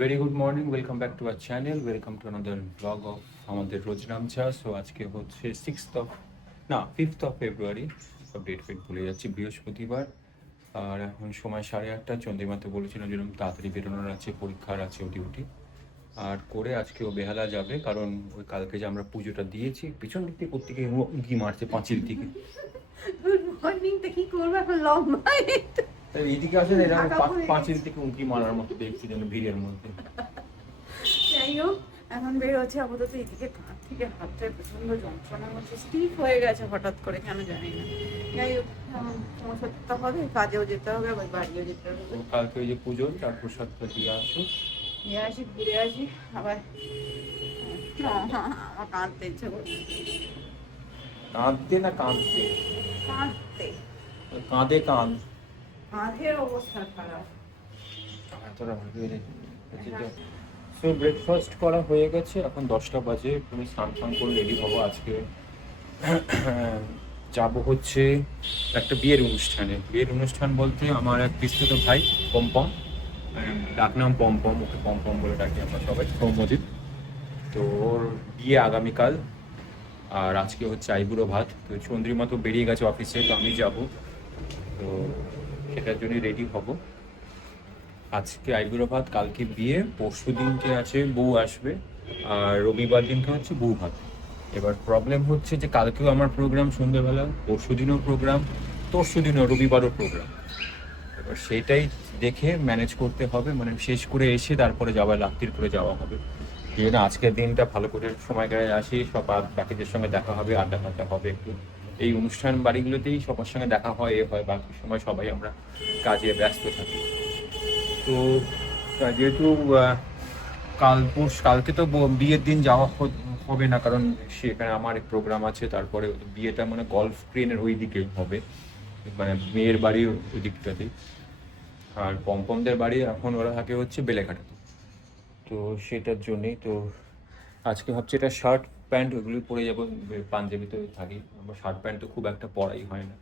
Very good morning, welcome back to our channel, welcome to another blog of আমাদের রোজনামচা। So আজকে হচ্ছে 5th of ফেব্রুয়ারি, সব date ফেট ভুলে যাচ্ছি, বৃহস্পতিবার। আর এখন সময় 8:30। চন্দ্রিমাতে বলেছিলাম যেরকম তাড়াতাড়ি বেরোনোর আছে, পরীক্ষার আছে, ডিউটি আর করে আজকে ও বেহালা যাবে, কারণ ওই কালকে যে আমরা পুজোটা দিয়েছি পিছন দিক থেকে কোত্থেকে উঁকি মারছে পাঁচিল দিকে। গুড মর্নিংটা কি করবো এখন লম্বা তাই এইদিকে আসলে এরকম পাঁচিল থেকে উঁকি মারার মতো দেখছি যেন ভিড়ের মধ্যে। যাই হোক, এখন বের হচ্ছে। আপাতত এদিকে কাঁধ থেকে হাতটা প্রচন্ড যন্ত্রণা হচ্ছে, স্টিফ হয়ে গেছে হঠাৎ করে, কেন জানি না। যাই হোক, পৌঁছতে হবে, কাজেও যেতে হবে, আবার বাড়িও যেতে হবে। কালকে ওই যে পুজোর চার প্রসাদটা দিয়ে আসো, নিয়ে আসি, ঘুরে আসি আবার। আমার কাঁদতে ইচ্ছে করছে। কাঁদতে না কাঁদতে? কাঁদতে। কাঁদে কাঁদ। কাঁধের অবস্থা খারাপ। এতটা সো ব্রেকফাস্ট করা হয়ে গেছে, এখন 10টা বাজে। তুমি স্নান ফান করে রেডি হবো। আজকে যাব হচ্ছে একটা বিয়ের অনুষ্ঠানে। বিয়ের অনুষ্ঠান বলতে আমার এক বিস্তৃত ভাই পম্পম, ডাকনাম পম্পম, ওকে পম্পম বলে ডাকি আমরা সবাই, সৌম্যজিৎ। তো ওর বিয়ে আগামীকাল, আর আজকে হচ্ছে আইবুড়ো ভাত। তো চন্দ্রিমা তো বেরিয়ে গেছে অফিসে, তো আমি যাব, তো সেটার জন্যই রেডি হব। আজকে আইবুড়ো ভাত, কালকে বিয়ে, পরশু দিনকে আছে বউ আসবে, আর রবিবার দিনকে হচ্ছে বউ ভাত। এবার প্রবলেম হচ্ছে যে কালকেও আমার প্রোগ্রাম সন্ধ্যেবেলা, পরশু দিনও প্রোগ্রাম, তরশু দিনও, রবিবারও প্রোগ্রাম। এবার সেটাই দেখে ম্যানেজ করতে হবে, মানে শেষ করে এসে তারপরে যাওয়া, রাত্রির করে যাওয়া হবে। এই জন্য আজকের দিনটা ভালো করে সময় কাটায় আসি, সব বাকিদের সঙ্গে দেখা হবে, আড্ডা ফাড্ডা হবে একটু। এই অনুষ্ঠান বাড়িগুলোতেই সবার সঙ্গে দেখা হয়, এ হয়, বাকি সময় সবাই আমরা কাজে ব্যস্ত থাকি। তো যেহেতু কালকে তো বিয়ের দিন যাওয়া হবে না, কারণ সেখানে আমার এক প্রোগ্রাম আছে। তারপরে বিয়েটা মানে গলফ ট্রেনের ওই দিকেই হবে, মানে মেয়ের বাড়ি ওই দিকটাতেই। আর পম্পমদের বাড়ি এখন ওরা থাকে হচ্ছে বেলেঘাটাতে। তো সেটার জন্যেই তো আজকে ভাবছি এটা শার্ট প্যান্ট ওইগুলি পরে যাবো, পাঞ্জাবিতে থাকি আমার, শার্ট প্যান্ট তো খুব একটা পরাই হয় না।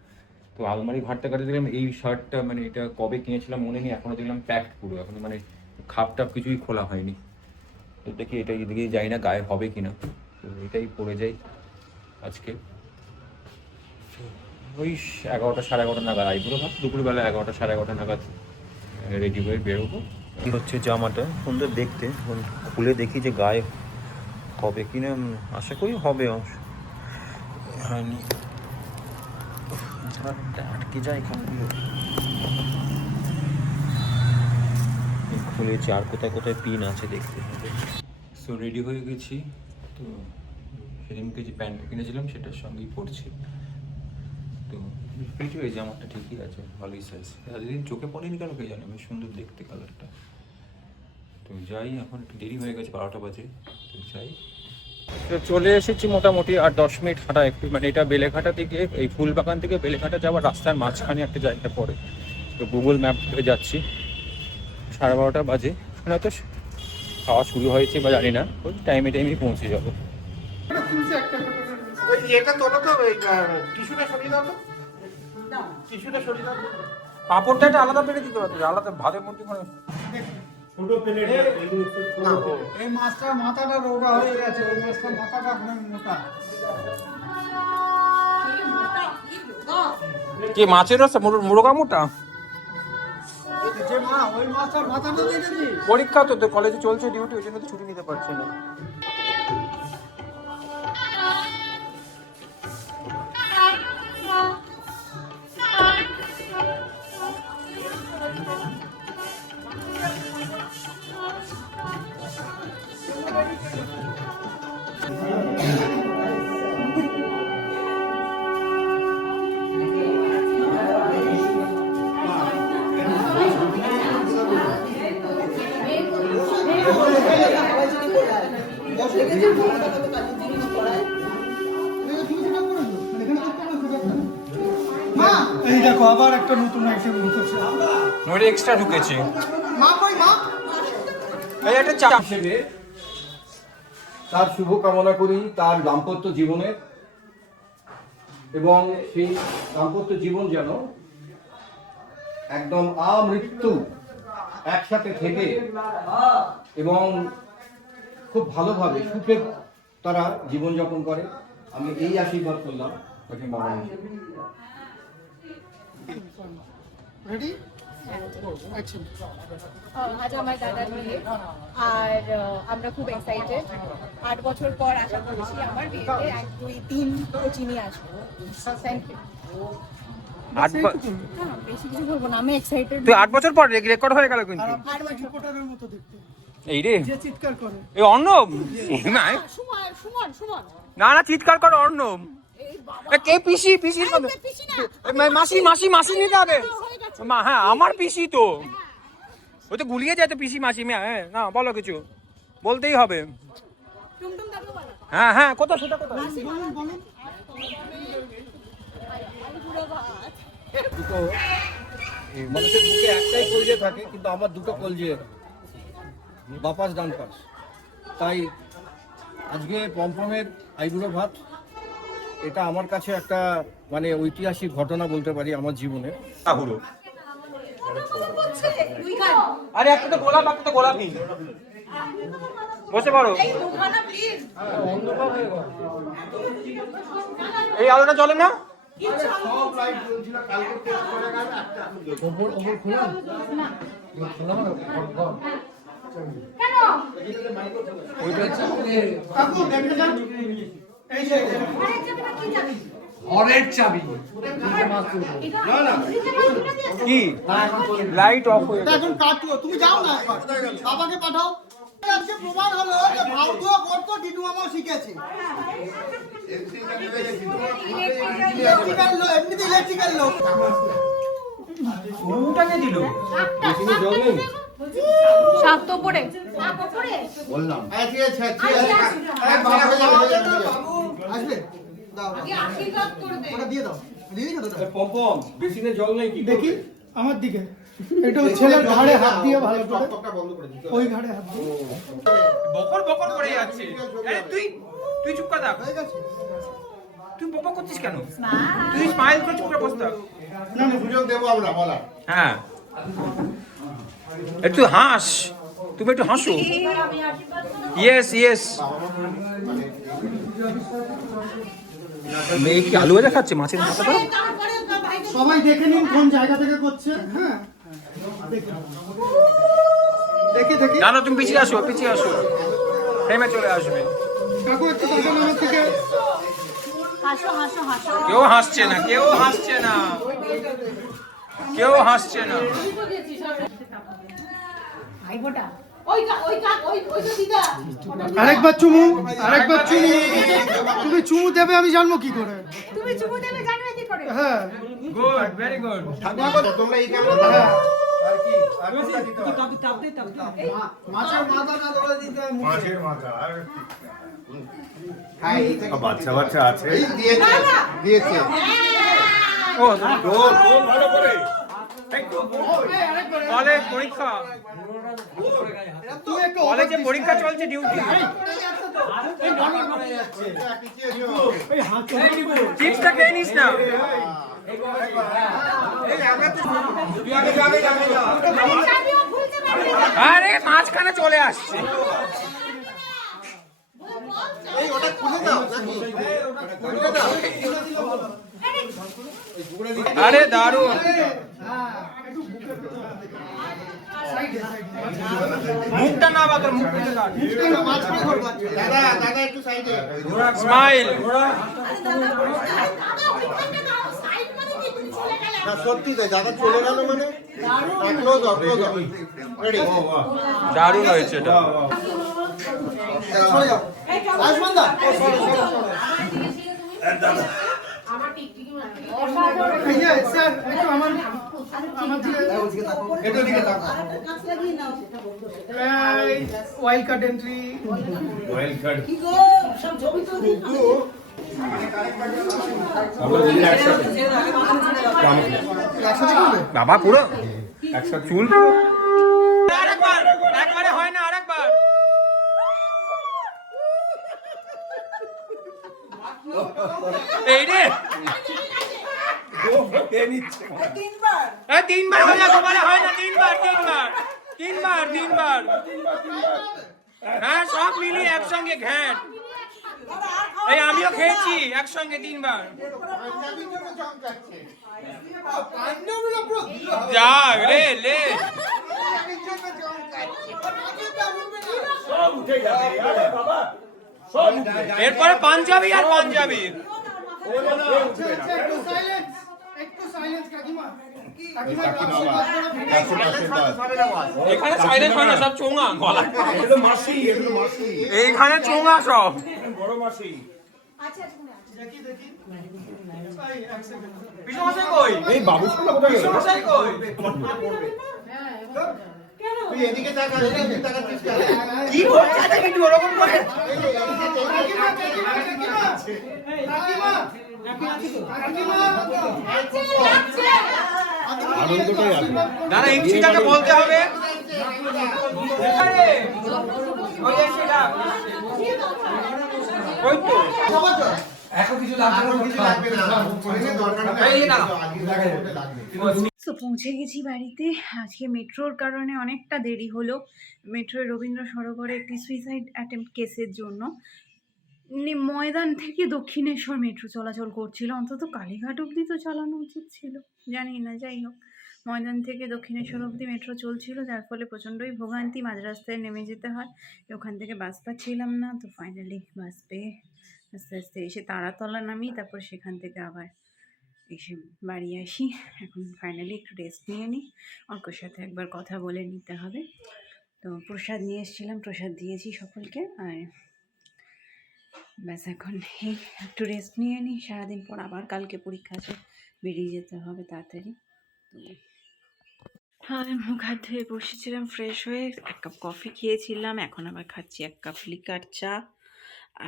তো আলমারি ঘাটতে ঘাটতে দেখলাম এই শার্টটা, মানে এটা কবে কিনেছিলাম মনে নেই, এখনো দেখলাম প্যাকড পুরো, এখন মানে খাপ টাপ কিছুই খোলা হয়নি। তো দেখি এটা এদিকেই যাই না, গায়ে হবে কিনা, তো এটাই পরে যাই আজকে। ওই 11টা 11:30 নাগাদ আইবুড়ো ভাত, দুপুরবেলা 11টা 11:30 নাগাদ রেডি হয়ে বেরোবো। কি হচ্ছে জামাটা সুন্দর দেখতে, খুলে দেখি যে গায়ে হবে কিনা, আশা করি হবে, হয়নি। আটকে যায় এখানে, খুলেছি, আর কোথায় কোথায় পিন আছে দেখতে হবে। সো রেডি হয়ে গেছি। তো সেদিনকে যে প্যান্টটা কিনেছিলাম সেটার সঙ্গেই পড়ছি। তো ফিট হয়ে জামাটা ঠিকই আছে, ভালোই সাইজ। এতদিন চোখে পড়েনি কেন কে জানে, বেশ সুন্দর দেখতে কালারটা। তো যাই, এখন একটু দেরি হয়ে গেছে, 12টা বাজে, তো যাই। তো চলে এসেছি মোটামুটি, আর 10 মিনিট হাঁটা একটু, মানে এটা বেলেঘাটা থেকে, এই ফুলবাগান থেকে বেলেঘাটা যাওয়ার রাস্তার মাঝখানে একটা জায়গা পড়ে। তো গুগল ম্যাপ থেকে যাচ্ছি, 12:30 বাজে। মানে হয়তো খাওয়া শুরু হয়েছে বা জানি না, ওই টাইমে পৌঁছে যাবো। পাঁপড়টা একটা আলাদা পেরে দিতে পারতো, আলাদা ভাতের মধ্যে মানে ছোট প্লেট। এই মাছটা মাথাটা রোগা হয়ে গেছে, ওই মাছটা মাথাটা অনেক মোটা। কি মাছের রসা মুরগা মোটা? যে মা ওই মাছটার মাথাটা দেখেছি। পরীক্ষা তো, কলেজে চলছে ডিউটি, ওই জন্য তো ছুটি নিতে পারছি না। এই দেখো আবার একটা নতুন আইটেম ঢুকেছে। ওইটা এক্সট্রা ঢুকেছে। মা কই মা? এই একটা চা হিসেবে তার শুভ কামনা করি তার দাম্পত্য জীবনে, এবং সেই দাম্পত্য জীবন যেন একদম আমৃত্যু একসাথে থেকে এবং খুব ভালোভাবে সুখে তারা জীবনযাপন করে। আমি এই আশীর্বাদ করলাম তাকে মারা আজ আমার দাদার বিয়ে আর আমরা খুব এক্সাইটেড। 8 বছর পর আশা করছি আমার বিয়েতে 1, 2, 3 কোচিনি আসবো। Thank you. 8 বেশি কিছু বলবো না, আমি এক্সাইটেড। তুই 8 বছর পর রেকর্ড হয়ে গেল কিন্তু 8 বছর রিপোর্টারের মতো দেখতে, এই রে যে চিৎকার করে। এই অর্ণব সুমন না না চিৎকার কর অর্ণব। এই বাবা এ কে পিসি পিসির মতো পিসি না, মাসি মাসি মাসি নিতে হবে মা। হ্যাঁ আমার পিসি তো ওই তো গুলিয়ে যায় তো পিসি মাসি মেয়ে। হ্যাঁ না বলো কিছু বলতেই হবে। টুমটুম দাদু বলো। হ্যাঁ হ্যাঁ কোথায় সেটা কোথায় পুরো ভাত দুটো মানুষের বুকে একটাই কলজে থাকে, কিন্তু আমার দুটো কলজে বাপাস ডান পাশ। তাই আজকে পমপমের আইবুড়ো ভাত, এটা আমার কাছে একটা মানে ঐতিহাসিক ঘটনা বলতে পারি আমার জীবনে। তাহুরো তুই খান আরে একটা তো গোলাপ একটা তো গোলাপি বসে পড়ো। এই দুখানা প্লিজ। এই আলোটা চলে না কাকু দেখে যান, এই যে ঘরের চাবি কি লাইট অফ হয়ে গেছে। এখন কাটলো, তুমি যাও না একবার বাবাকে পাঠাও। আজকে প্রমাণ হলো যে ভারতীয় গর্ত ডিটু মামাও শিখেছে। ইলেকট্রিক্যাল লোক, এমনিতে ইলেকট্রিক্যাল লোক। ওটাকে দিল সাপ তো পড়ে বললাম আসবে দাও, ওটা দিয়ে দাও, দিয়ে দিই না? পমপম বেসিনে জল নেই কি? দেখি আমার দিকে, এটা ছেলের ঘাড়ে হাত দিয়ে ভালো করে, ওই ঘাড়ে হাত দিয়ে বকর বকর করে যাচ্ছে। আরে তুই তুই চুপ কথা হয়ে গেছে। তুই বকর করছিস কেন? তুই স্মাইল করে চুপ করে বস থাক। না না, সুযোগ দেবো আমরা বলা। হ্যাঁ একটু হাস, তুমি একটু হাসো। Yes yes. মেয়ে কি আলু ভাজা খাচ্ছে মাছের মাথাটা? সবাই দেখে নিন কোন জায়গা থেকে করছে। হ্যাঁ দেখে দেখে না না তুমি পিছিয়ে আসো পিছিয়ে আসো, ফ্রেমে চলে আসবে। কাকু একটু তাকান আমার থেকে। হাসো হাসো হাসো। কেউ হাসছে না, কেউ হাসছে না, কেউ হাসছে না। ভাইবোটা ওই তো দিদা আরেকবার চুমু, আরেকবার চুমু। তুমি চুমু দেবে আমি জানবো কি করে? তুমি চুমু দেবে জানো কি করে? হ্যাঁ গুড ভেরি গুড। তোমরা এই ক্যামেরা হ্যাঁ। আর কি আর কোনটা দিতে হবে? মাছের মাথা না ধরে দিতে হয় মুখে। মাছের মাথা আর হ্যাঁ এই থেকে বাচ্চা বাচ্চা আছে দিয়েছে। ও ভালো করে কলেজ পরীক্ষা, তুই একটু কলেজে পরীক্ষা চলছে ডিউটি। চিপসটা খেয়ে নিস না। আরে মাঝখানে চলে আসছে। আরে দারুণ। মুখটা না বা তোর মুখ থেকে কাট। দাদা একটু সাইডে। স্মাইল। সত্যি তাই, দাদা চলে গেল মানে ক্লোজ অফ রেডি। দারুণ হয়েছে এটা। সরে যাও আয়ুষ্মান দা। এই যে স্যার একটু আমার দিকে তাকাও। এই wild card entry. Well card একসাথে করবে? বাবা পুরো একসাথে চুল আরেকবার, একবারে হয় না আরেকবার। এই রে তিনবার হয় না, তোমার হয় না তিনবার। তিনবার হ্যাঁ সব মিলিয়ে একসঙ্গে ঘ্যাট এই আমিও খেয়েছি একসঙ্গে তিনবার যা রে লে এরপরে পাঞ্জাবি আর পাঞ্জাবি এখানে সাইলেন্স হয় না সব চোঙা গলা এইখানে চোঙা সব বড় মাসি বিশ্বমশাই কই এই বাবু ছিল কোথায় গেল বিশ্বমশাই কই তুই এদিকে তাকা, এদিকে তাকাচ্ছিস কেন? কি করছে এটা কিন্তু ওরকম করে আনন্দটাই আছে না না ইঞ্চিটাকে বলতে হবে আরে ওই এসে না ওই তো এখন কিছু লাগবে না। এই না তো পৌঁছে গেছি বাড়িতে। আজকে মেট্রোর কারণে অনেকটা দেরি হলো। মেট্রোয় রবীন্দ্র সরোবরে একটি সুইসাইড অ্যাটেম্প্ট কেসের জন্য ময়দান থেকে দক্ষিণেশ্বর মেট্রো চলাচল করছিল। অন্তত কালীঘাট অবধি তো চালানো উচিত ছিল, জানি না। যাই হোক, ময়দান থেকে দক্ষিণেশ্বর অবধি মেট্রো চলছিল, যার ফলে প্রচণ্ডই ভোগান্তি। মাঝ রাস্তায় নেমে যেতে হয়। ওখান থেকে বাস পাচ্ছিলাম না, তো ফাইনালি বাস পেয়ে আস্তে আস্তে এসে তারাতলা নামি, তারপর সেখান থেকে আবার এসে বাড়ি আসি। এখন ফাইনালি একটু রেস্ট নিয়ে নিই, অর্কর সাথে একবার কথা বলে নিতে হবে। তো প্রসাদ নিয়ে এসেছিলাম, প্রসাদ দিয়েছি সকলকে। আর ব্যাস এখন এই একটু রেস্ট নিয়ে নিই। সারাদিন পর আবার কালকে পরীক্ষা আছে, বেরিয়ে যেতে হবে তাড়াতাড়ি। তো আমি মুখ হাত ধুয়ে বসেছিলাম, ফ্রেশ হয়ে 1 কাপ কফি খেয়েছিলাম। এখন আবার খাচ্ছি 1 কাপ লিকার চা।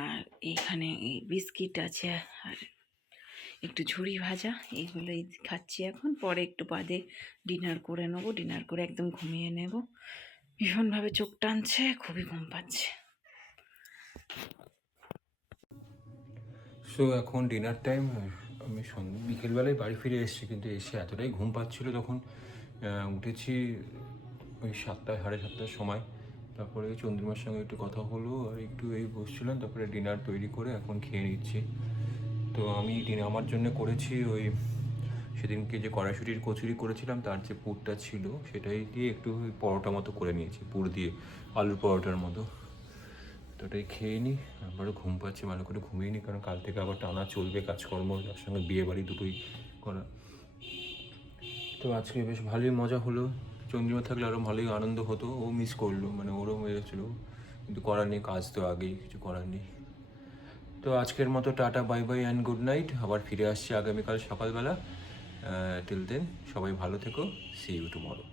আর এইখানে এই বিস্কিট আছে আর একটু ঝুড়ি ভাজা, এইগুলোই খাচ্ছি এখন। পরে একটু বাদে ডিনার করে নেবো, ডিনার করে একদম ঘুমিয়ে নেব। ভীষণভাবে চোখ টানছে, খুবই ঘুম পাচ্ছে। সো এখন ডিনার টাইম। আমি বিকেলবেলায় বাড়ি ফিরে এসেছি, কিন্তু এসে এতটাই ঘুম পাচ্ছিলো তখন উঠেছি ওই 7টা সাড়ে 7টার সময়। তারপরে চন্দ্রিমার সঙ্গে একটু কথা হলো আর একটু এই বসছিলাম, তারপরে ডিনার তৈরি করে এখন খেয়ে নিচ্ছি। তো আমি আমার জন্য করেছি ওই সেদিনকে যে কড়াইশুটির কচুরি করেছিলাম তার যে পুরটা ছিল সেটাই দিয়ে একটু পরোটা মতো করে নিয়েছি, পুর দিয়ে আলুর পরোটার মতো। তো ওটাই খেয়ে নিই। আবারও ঘুম পাচ্ছে, ভালো করে ঘুমিয়ে নিই, কারণ কাল থেকে আবার টানা চলবে কাজকর্ম, তার সঙ্গে বিয়ে বাড়ি দুটোই করা। তো আজকে বেশ ভালোই মজা হলো। চন্দ্রিমা থাকলে আরও ভালোই আনন্দ হতো, ও মিস করলো, মানে ওরও হয়েছিলো, কিন্তু করার নেই, কাজ তো আগেই, কিছু করার নেই। তো আজকের মতো tata, bye bye and good night. আবার ফিরে আসছি আগামীকাল সকালবেলা। টিল দেন সবাই ভালো থেকো, সি ইউ টুমরো।